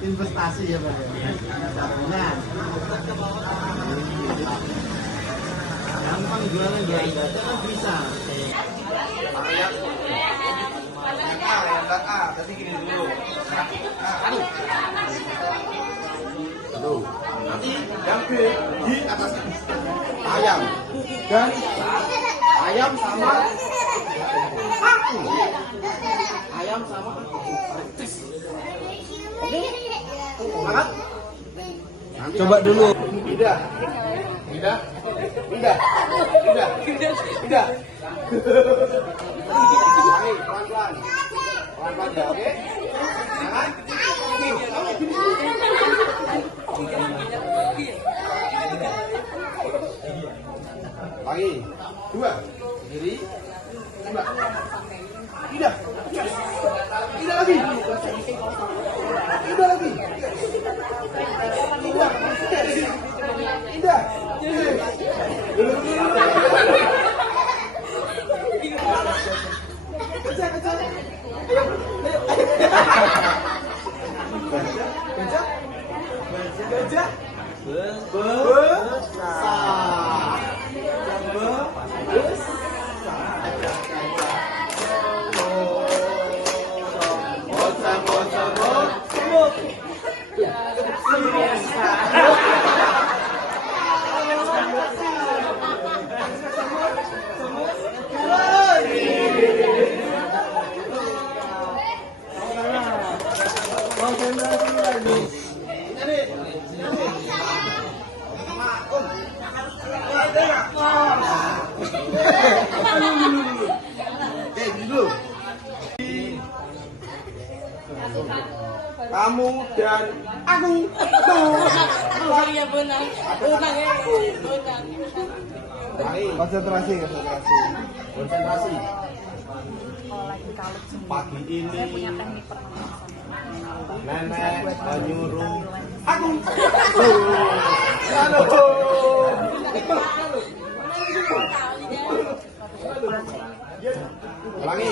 investasi ya Pak ya. Tabungan. Gampang jualan data kan bisa. Tadi gini dulu. Nanti yang B di atas ayam dan ayam sama aku. Ayam sama aku. Oke? Semangat? Coba dulu. Tidak. Tidak. Tidak. Tidak. Tidak. Oke, pelan-pelan. Pelan-pelan ya, oke? Semangat? Lagi. Dua. Sendiri. Dua. Tidak. Tidak lagi. Tidak lagi. Tidak. Gajah. Kamu dan aku. Iya benar. Konsentrasi. Konsentrasi. Pagi ini nenek menyuruh aku. Ulangi.